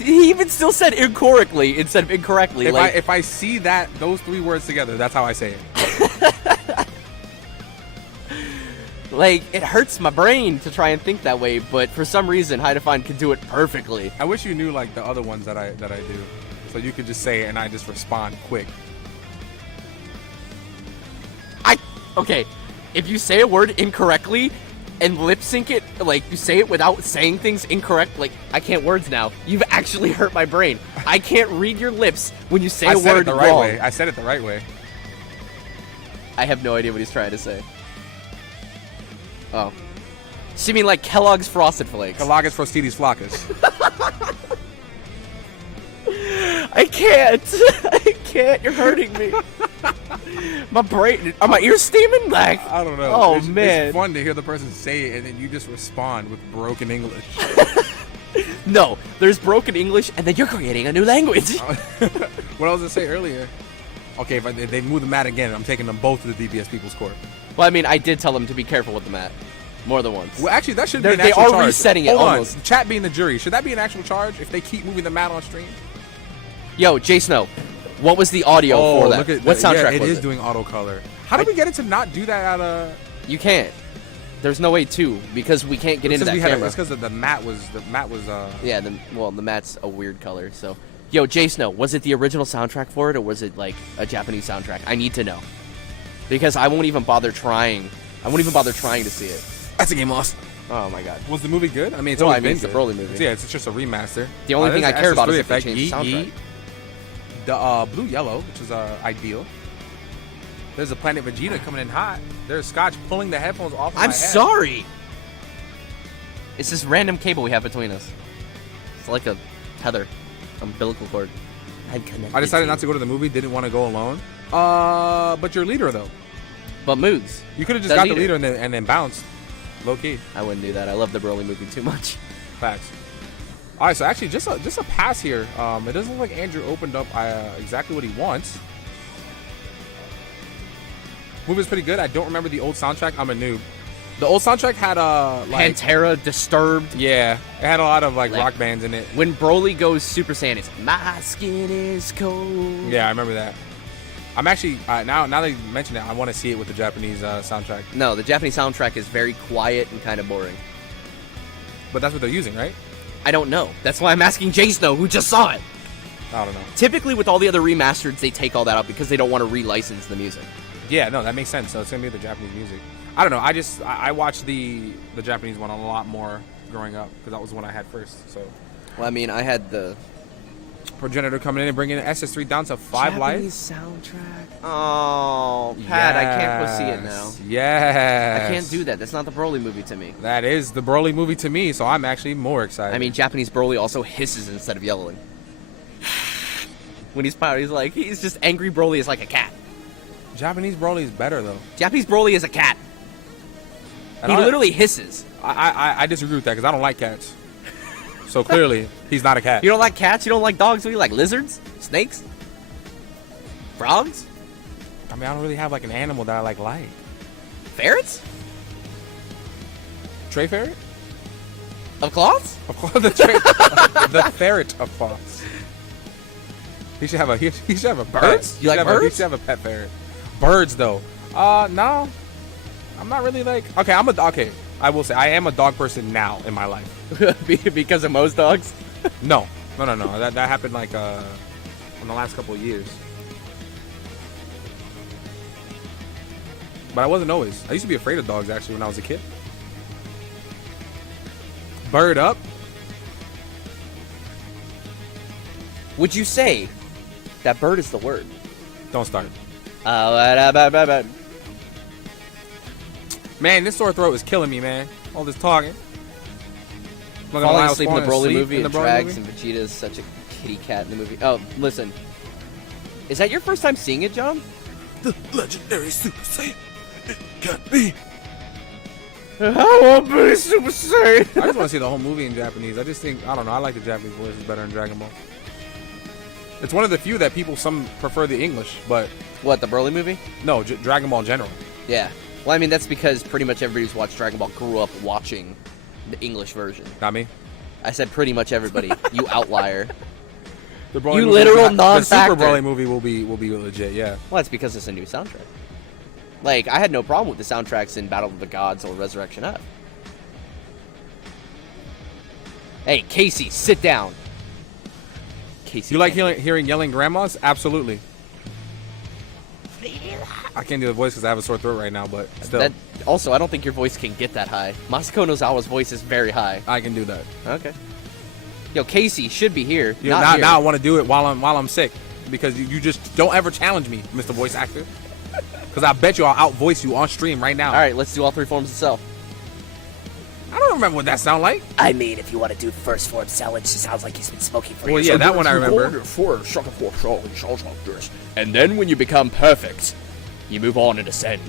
He even still said incorrectly instead of incorrectly. If I see those three words together, that's how I say it. Like, it hurts my brain to try and think that way, but for some reason, High Define can do it perfectly. I wish you knew like the other ones that I do, so you could just say it and I just respond quick. Okay, if you say a word incorrectly and lip sync it, like you say it without saying things incorrect, like I can't words now. You've actually hurt my brain. I can't read your lips when you say a word the right wrong. way. I said it the right way. I have no idea what he's trying to say. Oh. So you mean like Kellogg's Frosted Flakes? Kellogg's Frosted Flakes. I can't. I can't. You're hurting me. My brain. Are my ears steaming? Like, I don't know. Oh, man. It's fun to hear the person say it and then you just respond with broken English. No, there's broken English and then you're creating a new language. What I was going to say earlier. Okay, if they move the mat again, I'm taking them both to the DPS People's Court. Well, I mean, I did tell them to be careful with the mat. More than once. Well, actually, that should be an actual charge. They charge. are resetting it almost. On. Chat being the jury. Should that be an actual charge if they keep moving the mat on stream? Yo, J Snow, what was the audio for that? What soundtrack was it? It is doing auto color. How did we get it to not do that at a... You can't. There's no way to, because we can't get into that camera. It's because the mat was... Yeah, the mat's a weird color, so... Yo, J Snow, was it the original soundtrack for it, or was it, like, a Japanese soundtrack? I need to know. Because I won't even bother trying. I won't even bother trying to see it. That's a game lost. Oh, my God. Was the movie good? I mean, it's always been it's good. the Broly movie. Yeah, it's just a remaster. The only thing I care about is if they change the soundtrack. The blue-yellow, which is ideal. There's a Planet Vegeta coming in hot. There's Scotch pulling the headphones off of my head. I'm sorry! It's this random cable we have between us. It's like a tether. Umbilical cord. I decided not to go to the movie. Didn't want to go alone. But you're leader, though. But Moogs. You could have just got the leader and then bounced. Low-key. I wouldn't do that. I love the Broly movie too much. Facts. All right, so actually, just a pass here. It doesn't look like Andrew opened up exactly what he wants. Movie's pretty good. I don't remember the old soundtrack. I'm a noob. The old soundtrack had like Pantera, Disturbed. Yeah, it had a lot of like rock bands in it. When Broly goes Super Saiyan, it's my skin is cold. Yeah, I remember that. I'm actually now that you mention it, I want to see it with the Japanese soundtrack. No, the Japanese soundtrack is very quiet and kind of boring. But that's what they're using, right? I don't know. That's why I'm asking J Snow, who just saw it. I don't know. Typically, with all the other remasters, they take all that out because they don't want to relicense the music. Yeah, no, that makes sense. So it's gonna be the Japanese music. I don't know. I watched the Japanese one a lot more growing up because that was the one I had first. So. Well, I mean, I had the Progenitor coming in and bringing SS3 down to 5 life. Japanese soundtrack. Oh, Pat, I can't go see it now. Yes. I can't do that. That's not the Broly movie to me. That is the Broly movie to me, so I'm actually more excited. I mean, Japanese Broly also hisses instead of yelling. When he's powered, he's just angry Broly is like a cat. Japanese Broly is better, though. Japanese Broly is a cat. He literally hisses. I disagree with that because I don't like cats. So clearly, he's not a cat. You don't like cats? You don't like dogs? What do you like? Lizards? Snakes? Frogs? I mean, I don't really have like an animal that I like. Ferrets? Tray ferret? Of cloths? Of course, the ferret of cloths. He should have a birds. You like birds? He should have a pet ferret. Birds though. No. I'm not really like. Okay, I'm I will say I am a dog person now in my life. Because of Mo's dogs? No. That happened like in the last couple of years. But I wasn't always. I used to be afraid of dogs actually when I was a kid. Bird up. Would you say that bird is the word? Don't start. Man, this sore throat is killing me, man. All this talking. Falling asleep in the Broly movie and Drags and Vegeta is such a kitty cat in the movie. Oh, listen. Is that your first time seeing it, John? The legendary Super Saiyan. It can't be. I won't be Super Saiyan. I just want to see the whole movie in Japanese. I just think, I don't know, I like the Japanese voices better in Dragon Ball. It's one of the few that some prefer the English, but... What, the Broly movie? No, Dragon Ball in general. Yeah. Well, I mean, that's because pretty much everybody who's watched Dragon Ball grew up watching the English version. Not me. I said pretty much everybody. You outlier. The Broly you movie, literal non-factor. The Super Broly movie will be legit, yeah. Well, that's because it's a new soundtrack. Like, I had no problem with the soundtracks in Battle of the Gods or Resurrection F. Hey, Casey, sit down. Casey, you like hearing yelling grandmas? Absolutely. I can't do the voice because I have a sore throat right now, but still. Also, I don't think your voice can get that high. Masako Nozawa's voice is very high. I can do that. Okay. Yo, Casey should be here. Now I want to do it while I'm sick because you just don't ever challenge me, Mr. Voice Actor. Because I bet you I'll outvoice you on stream right now. All right, let's do all three forms of Cell. I don't remember what that sound like. I mean, if you want to do first form Cell, it just sounds like he's been smoking for years. Well, yeah, that one I remember. And then when you become perfect, you move on and ascend.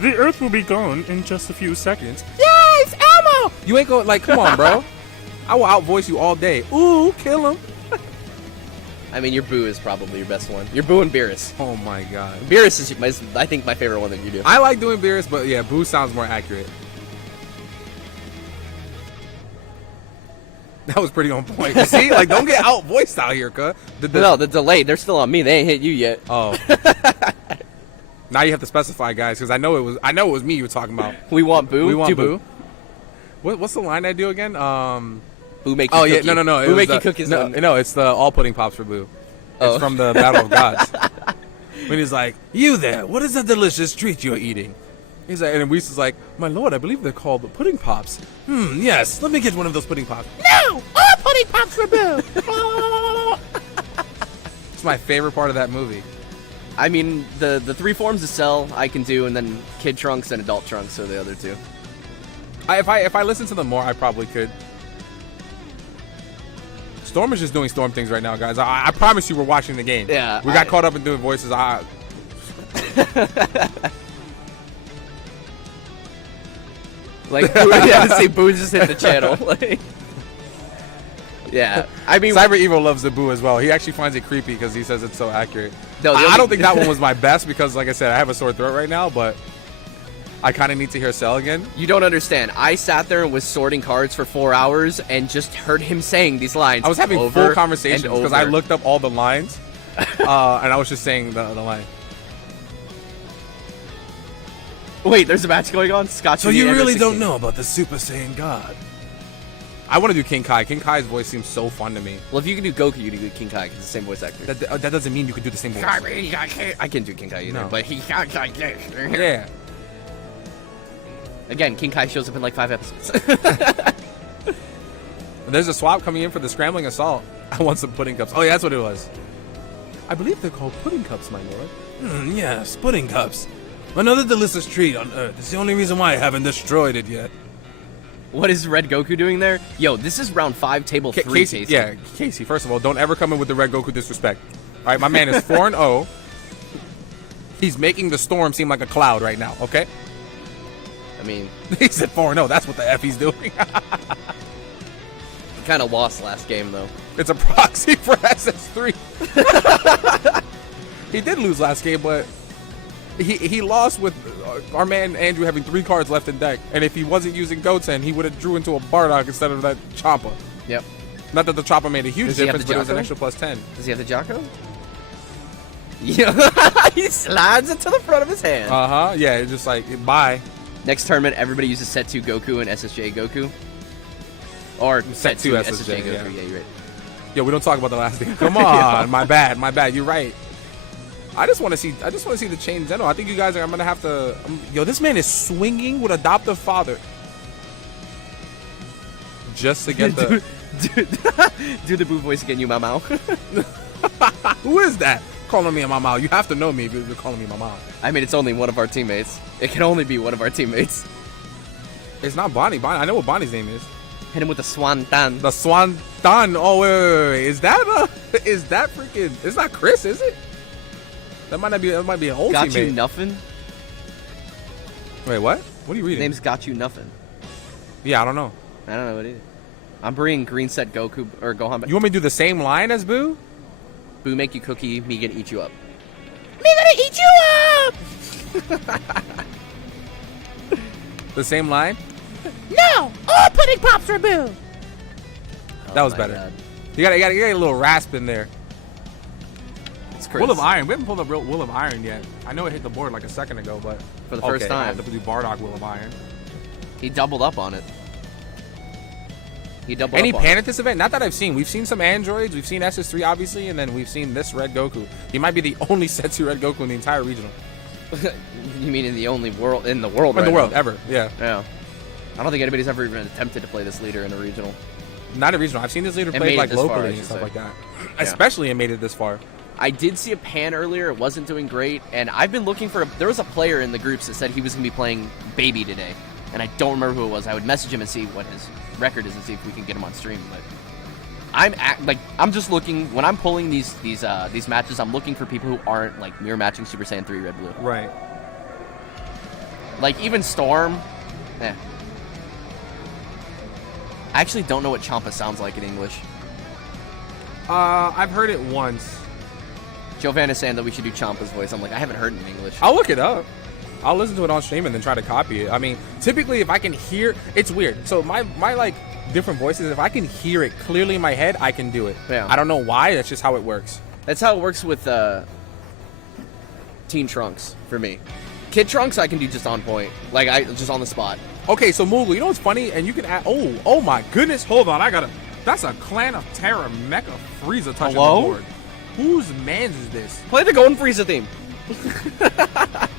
The Earth will be gone in just a few seconds. Yes, Elmo! You ain't going, like, come on, bro. I will outvoice you all day. Ooh, kill him. I mean, your Boo is probably your best one. Your Boo and Beerus. Oh, my God. Beerus is, I think, my favorite one that you do. I like doing Beerus, but yeah, Boo sounds more accurate. That was pretty on point. You see? Like, don't get out-voiced out here, cuz. No, the delay. They're still on me. They ain't hit you yet. Oh. Now you have to specify, guys, because I know it was me you were talking about. We want Boo. We want Boo. What's the line I do again? Boo make you cookie. Yeah, no. Boo make you cookies. No, it's the all pudding pops for Boo. It's from the Battle of Gods. When he's like, "You there? What is that delicious treat you're eating?" He's like, and Whis is like, "My lord, I believe they're called the pudding pops." Yes. Let me get one of those pudding pops. No, all pudding pops for Boo. It's my favorite part of that movie. I mean, the three forms of Cell I can do, and then Kid Trunks and Adult Trunks are the other two. If I listen to them more, I probably could. Storm is just doing Storm things right now, guys. I promise you we're watching the game. Yeah. We got caught up in doing voices. Like, yeah, see, Boo just hit the channel. Like, yeah, I mean, Cyber Evil loves the Boo as well. He actually finds it creepy because he says it's so accurate. No, I don't think that one was my best because, like I said, I have a sore throat right now, but I kind of need to hear Cell again. You don't understand. I sat there and was sorting cards for 4 hours and just heard him saying these lines. I was having over full conversations because I looked up all the lines, and I was just saying the line. Wait, there's a match going on? Scotch. So you really don't know about the Super Saiyan God? I want to do King Kai. King Kai's voice seems so fun to me. Well, if you can do Goku, you can do King Kai because it's the same voice actor. That doesn't mean you can do the same voice. I can do King Kai either, but he sounds like this. Yeah. Again, King Kai shows up in like 5 episodes. There's a swap coming in for the Scrambling Assault. I want some pudding cups. Oh, yeah, that's what it was. I believe they're called pudding cups, my lord. Yes, pudding cups. Another delicious treat on Earth. It's the only reason why I haven't destroyed it yet. What is Red Goku doing there? Yo, this is round 5, table 3, Casey. Yeah, Casey, first of all, don't ever come in with the Red Goku disrespect. All right, my man is 4-0. He's making the storm seem like a cloud right now, okay? I mean... He said 4-0. That's what the F he's doing. He kind of lost last game, though. It's a proxy for SS3. He did lose last game, but... He lost with our man Andrew having 3 cards left in deck, and if he wasn't using Goten, he would have drew into a Bardock instead of that Champa. Yep. Not that the Champa made a huge difference, but it was an extra +10. Does he have the Jocko? Yeah. He slides it to the front of his hand. Yeah, it's just like, bye. Next tournament, everybody uses Set 2 Goku and SSJ Goku. Or Set 2 SSJ Goku. Yeah, you're right. Yo, we don't talk about the last thing. Come on, my bad. You're right. I just want to see the chain Zeno. I think you guys are. I'm gonna have to. Yo, this man is swinging with adoptive father. Just to get the. Do the boo voice again, you Mau. Who is that? Calling me a Mau. You have to know me if you're calling me Mau. I mean, it's only one of our teammates. It can only be one of our teammates. It's not Bonnie. I know what Bonnie's name is. Hit him with the Swan Tan. The Swan Tan. Oh, wait. Is that freaking... It's not Chris, is it? That might be an old Got teammate. you nothing? Wait, what? What are you reading? His name's Got You Nothing. Yeah, I don't know. I don't know what either. I'm bringing green set Goku or Gohan back. You want me to do the same line as Boo? Boo make you cookie, me gonna eat you up. Me gonna eat you up! The same line? No! All pudding pops for Boo! That was better. God. You gotta get a little rasp in there. It's Chris. Will of Iron. We haven't pulled up real Will of Iron yet. I know it hit the board like a second ago, but For the first time. I have to do Bardock Will of Iron. He doubled up on it. Any pan at this event? Not that I've seen. We've seen some androids. We've seen SS3 obviously, and then we've seen this Red Goku. He might be the only Setsu Red Goku in the entire regional. You mean in the world In the right world now? ever? Yeah. Yeah. I don't think anybody's ever even attempted to play this leader in a regional. Not a regional. I've seen this leader It played made like it this far, locally I and should stuff say. like that. Yeah. Especially it made it this far. I did see a pan earlier. It wasn't doing great, and I've been looking for. There was a player in the groups that said he was going to be playing Baby today, and I don't remember who it was. I would message him and see what his record is and see if we can get him on stream. But I'm just looking when I'm pulling these matches. I'm looking for people who aren't like mirror matching Super Saiyan 3 Red Blue. Right. Like even Storm. I actually don't know what Champa sounds like in English. I've heard it once. Jovan is saying that we should do Champa's voice. I'm like, I haven't heard it in English. I'll look it up. I'll listen to it on stream and then try to copy it. I mean, typically if I can hear, it's weird. So my like different voices, if I can hear it clearly in my head, I can do it. Yeah. I don't know why. That's just how it works. That's how it works with Teen Trunks for me. Kid Trunks I can do just on point, like I just on the spot. Okay, so Moogle, you know what's funny? And you can add. Oh my goodness! Hold on, That's a Clan of Terra Mecha Frieza touching the board. Whose man's is this? Play the Golden Frieza theme. If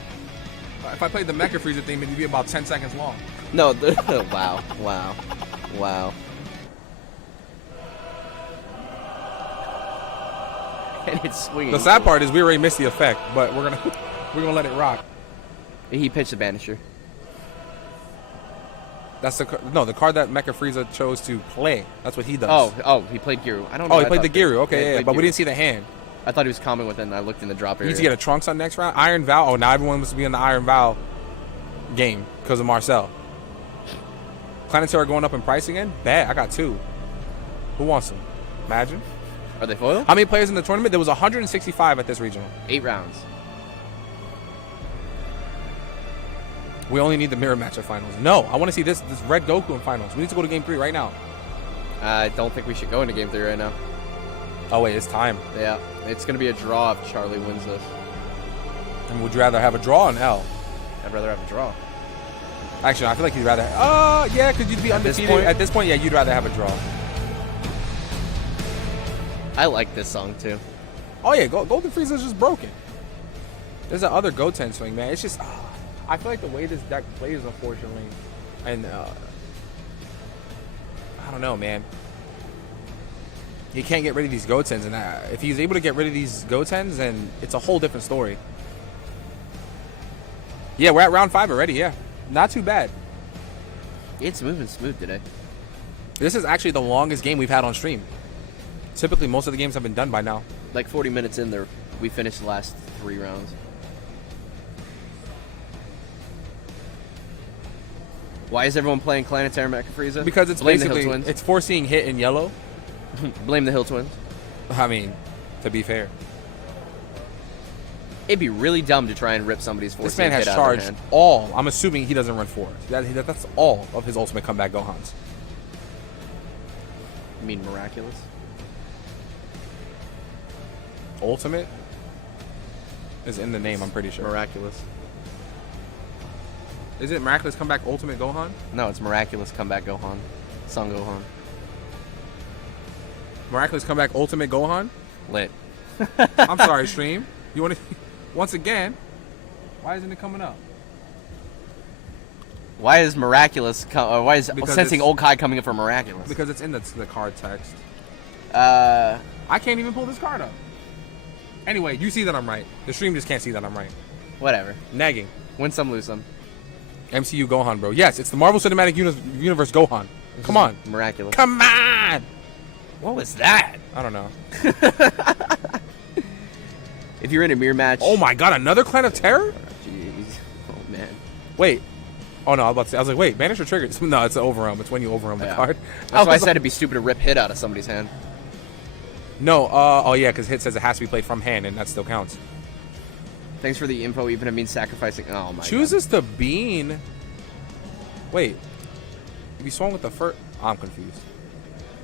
I played the Mecha Frieza theme, it'd be about 10 seconds long. No, wow. And it's swinging. The sad part is we already missed the effect, but we're gonna let it rock. He pitched the Banisher. That's the card that Mecha Frieza chose to play. That's what he does. Oh, he played Giru. I don't know. Oh, he played the Giru. Okay, yeah, but we didn't see the hand. I thought he was common within. I looked in the drop He area. needs to get a Trunks on next round. Iron Val. Oh, now everyone must be in the Iron Val game because of Marcel. Planetary going up in price again? Bad. I got 2. Who wants them? Imagine. Are they foil? How many players in the tournament? There was 165 at this regional. 8 rounds. We only need the mirror match at finals. No, I want to see this Red Goku in finals. We need to go to game 3 right now. I don't think we should go into game 3 right now. Oh wait, it's time. Yeah, it's gonna be a draw if Charlie wins this. And would you rather have a draw or an L? I'd rather have a draw. Actually, I feel like you'd rather. Yeah, because you'd be undefeated. At this point, yeah, you'd rather have a draw. I like this song too. Oh yeah, Golden Frieza's just broken. There's that other Goten swing, man. It's just, I feel like the way this deck plays, unfortunately, and I don't know, man. He can't get rid of these Gotens, and if he's able to get rid of these Gotens, then it's a whole different story. Yeah, we're at round 5 already. Yeah, not too bad. It's moving smooth today. This is actually the longest game we've had on stream. Typically, most of the games have been done by now. Like 40 minutes in there, we finished the last 3 rounds. Why is everyone playing Planetary Mecha Frieza? Because it's Blame basically the Hill Twins. it's foreseeing hit in yellow. Blame the Hill Twins. I mean, to be fair, It'd be really dumb to try and rip somebody's force. this man has charged all. I'm assuming he doesn't run 4. That's all of his ultimate comeback Gohans. You mean miraculous? Ultimate is in the name, I'm pretty sure. Miraculous. Is it Miraculous Comeback Ultimate Gohan? No, it's Miraculous Comeback Gohan. Son Gohan. Miraculous Comeback Ultimate Gohan? Lit. I'm sorry, stream. You want to... Once again, why isn't it coming up? Why is Miraculous... why is Because Sensing it's- Old Kai coming up for Miraculous? Because it's in the card text. Uh... I can't even pull this card up. Anyway, you see that I'm right. The stream just can't see that I'm right. Whatever. Nagging. Win some, lose some. MCU Gohan, bro. Yes, it's the Marvel Cinematic Universe Gohan. Come on. Miraculous. Come on! What was that? I don't know. If you're in a mirror match... Oh my god, another Clan of Terror? Jeez. Oh, man. Wait. Oh no, I was about to say, I was like, wait, banish or trigger? No, it's an overwhelm. It's when you overwhelm the card. That's why I said it'd be stupid to rip hit out of somebody's hand. No, oh yeah, because hit says it has to be played from hand, and that still counts. Thanks for the info, even it means sacrificing... Oh, my Chooses to bean... Wait. If you swung with the first... I'm confused.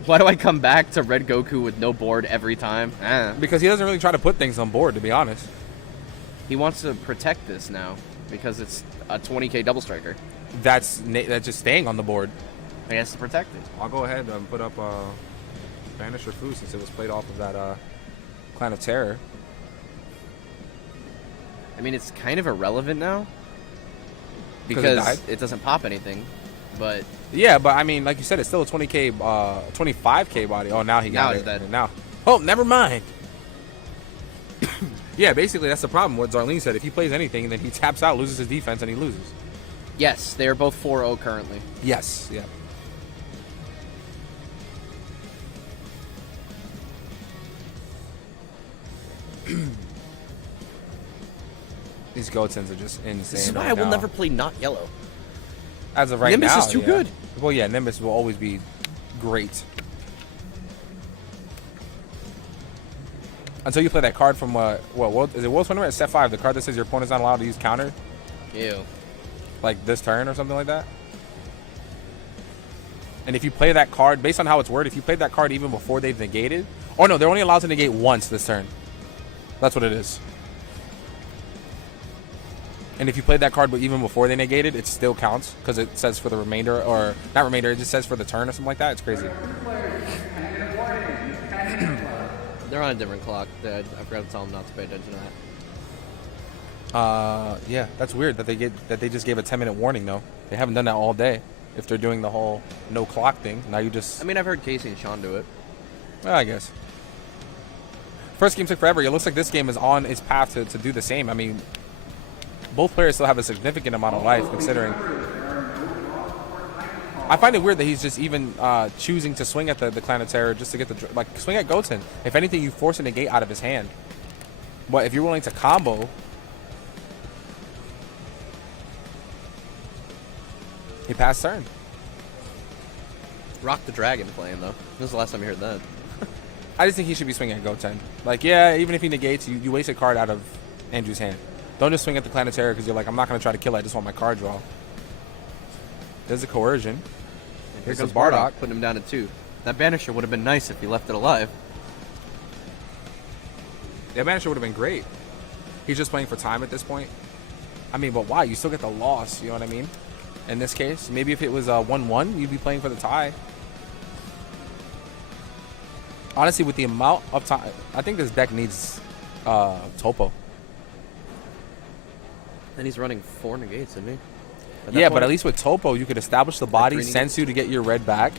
Why do I come back to Red Goku with no board every time? Because he doesn't really try to put things on board, to be honest. He wants to protect this now because it's a 20k double striker. That's just staying on the board. He has to protect it. I'll go ahead and put up Banish or Fu since it was played off of that Clan of Terror. I mean, it's kind of irrelevant now It because it doesn't pop anything. But yeah, but I mean, like you said, it's still a 20k, 25k body. Oh, now he got Now it. it's dead. Now, oh, never mind. Yeah, basically that's the problem. What Zarlene said: if he plays anything, then he taps out, loses his defense, and he loses. yes, they are both 4-0 currently. Yes, yeah. These Gotens are just insane. This is why right I will now. never play not yellow. As of right Nimbus now, is too yeah. good. Well, yeah, Nimbus will always be great. Until you play that card from what is it? World Tournament at Set 5, the card that says your opponent's not allowed to use counter, Ew. like this turn or something like that. And if you play that card, based on how it's worded, if you played that card even before they've negated, or no, they're only allowed to negate once this turn. That's what it is. And if you played that card but even before they negated, it still counts because it says for the remainder, or not remainder, it just says for the turn or something like that. It's crazy. They're on a different clock. I forgot to tell them not to pay attention to that. Yeah, that's weird that they just gave a 10-minute warning though. They haven't done that all day. If they're doing the whole no clock thing, now you just... I mean, I've heard Casey and Sean do it. Well, I guess. First game took forever. It looks like this game is on its path to do the same. I mean, both players still have a significant amount of life, considering... I find it weird that he's just even choosing to swing at the Clan of Terror just to get the... Like, swing at Goten. If anything, you force a negate out of his hand. But if you're willing to combo... He passed turn. Rock the Dragon playing, though. When was the last time you heard that? I just think he should be swinging at Goten. Like, yeah, even if he negates, you waste a card out of Andrew's hand. Don't just swing at the Clan of Terror because you're like, I'm not going to try to kill it. I just want my card draw. There's a coercion. Here comes Bardock, putting him down to 2. That Banisher would have been nice if he left it alive. Yeah, Banisher would have been great. He's just playing for time at this point. I mean, but why? You still get the loss, you know what I mean? In this case, maybe if it was 1-1, you'd be playing for the tie. Honestly, with the amount of time, I think this deck needs Topo. And he's running 4 negates, isn't he? Yeah, but at least with Topo, you could establish the body, Sensu to get your red back.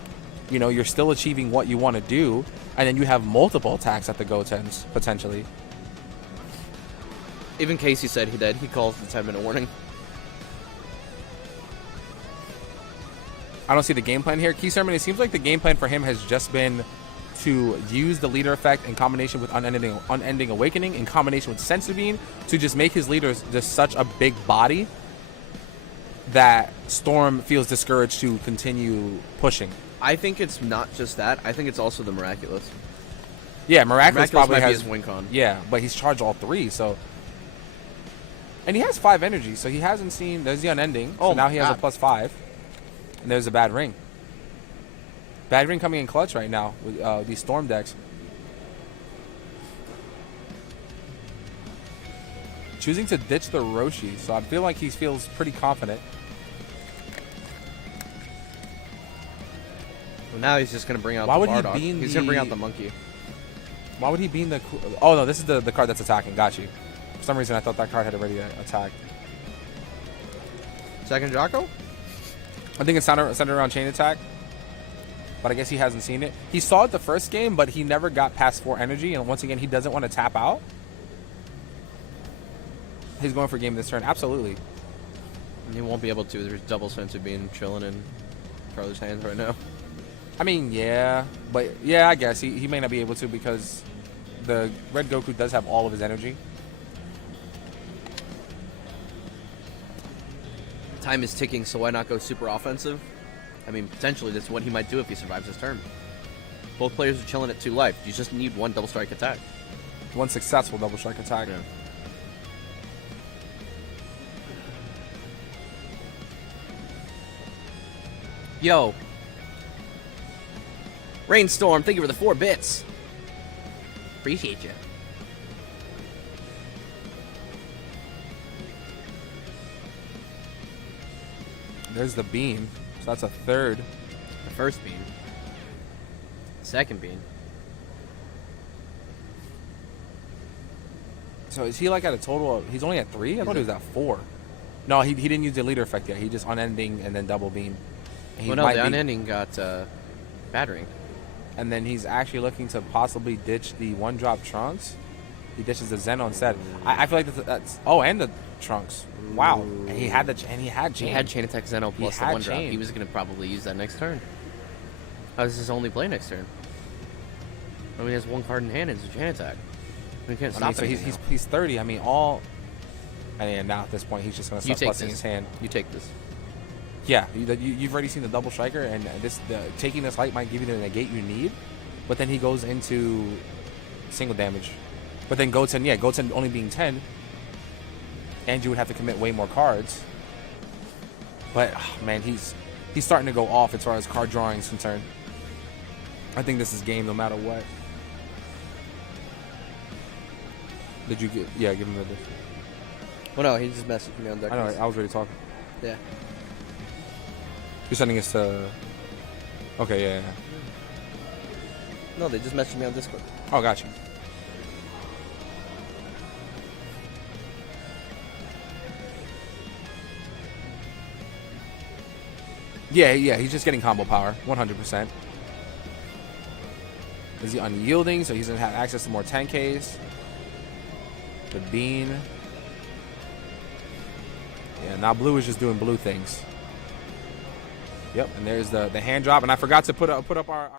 You know, you're still achieving what you want to do, and then you have multiple attacks at the Gotens, potentially. Even Casey said he did. He calls the 10-minute warning. I don't see the game plan here. Key Ceremony, it seems like the game plan for him has just been to use the leader effect in combination with Unending Awakening, in combination with Sensu Bean, to just make his leaders just such a big body that Storm feels discouraged to continue pushing. I think it's not just that. I think it's also the Miraculous. Yeah, Miraculous probably might has be his win con. Yeah, but he's charged all 3, so... And he has 5 energy, so he hasn't seen... There's the Unending, so now he has a +5. And there's a Bad Ring. Bad Ring coming in clutch right now with these Storm decks. Choosing to ditch the Roshi, so I feel like he feels pretty confident. Well, now he's just going to bring out Why the would he Bardock. beam He's the- going to bring out the monkey. Why would he beam the... Oh, no, this is the card that's attacking. Got you. For some reason, I thought that card had already attacked. Second Jocko? I think it's centered around chain attack. But I guess he hasn't seen it. He saw it the first game, but he never got past 4 energy. And once again, he doesn't want to tap out. He's going for game this turn. Absolutely. And he won't be able to. There's double sense of being chilling in Carlos' hands right now. I mean, yeah. But, yeah, I guess. He may not be able to because the Red Goku does have all of his energy. Time is ticking, so why not go super offensive? I mean, potentially that's what he might do if he survives his turn. Both players are chilling at 2 life. You just need 1 double strike attack. 1 successful double strike attack. Yeah. Yo. Rainstorm, thank you for the 4 bits. Appreciate you. There's the beam. So that's a third. The first beam. Second beam. So is he like at a total of... He's only at 3? I thought he was at 4. No, he didn't use the leader effect yet. He just unending and then double beam. He Well, no, might the be- unending got battering. And then he's actually looking to possibly ditch the 1-drop Trunks. He ditches the Zeno instead. I feel like that's... Oh, and the Trunks. Wow. And he had chain. He had chain attack Zeno plus the had 1-drop. chain. He was going to probably use that next turn. That was his only play next turn. I mean, he has 1 card in hand and it's a chain attack. He can't I stop mean, it. so he's 30. I mean, all... And now at this point, he's just going to You start take busting this. his hand. You take this. Yeah, you've already seen the double striker, and taking this light might give you the negate you need, but then he goes into single damage. But then Goten, yeah, Goten only being 10, and you would have to commit way more cards. But, man, he's starting to go off as far as card drawing is concerned. I think this is game no matter what. Did you get... Yeah, give him the... Well, no, he just messaged me on deck. I know, I was already talking. Yeah. You're sending us to... Okay, yeah. No, they just messaged me on Discord. Oh, gotcha. Yeah, he's just getting combo power, 100%. Is he unyielding, so he's going to have access to more 10Ks? The Bean. Yeah, now Blue is just doing blue things. Yep, and there's the hand drop, and I forgot to put up our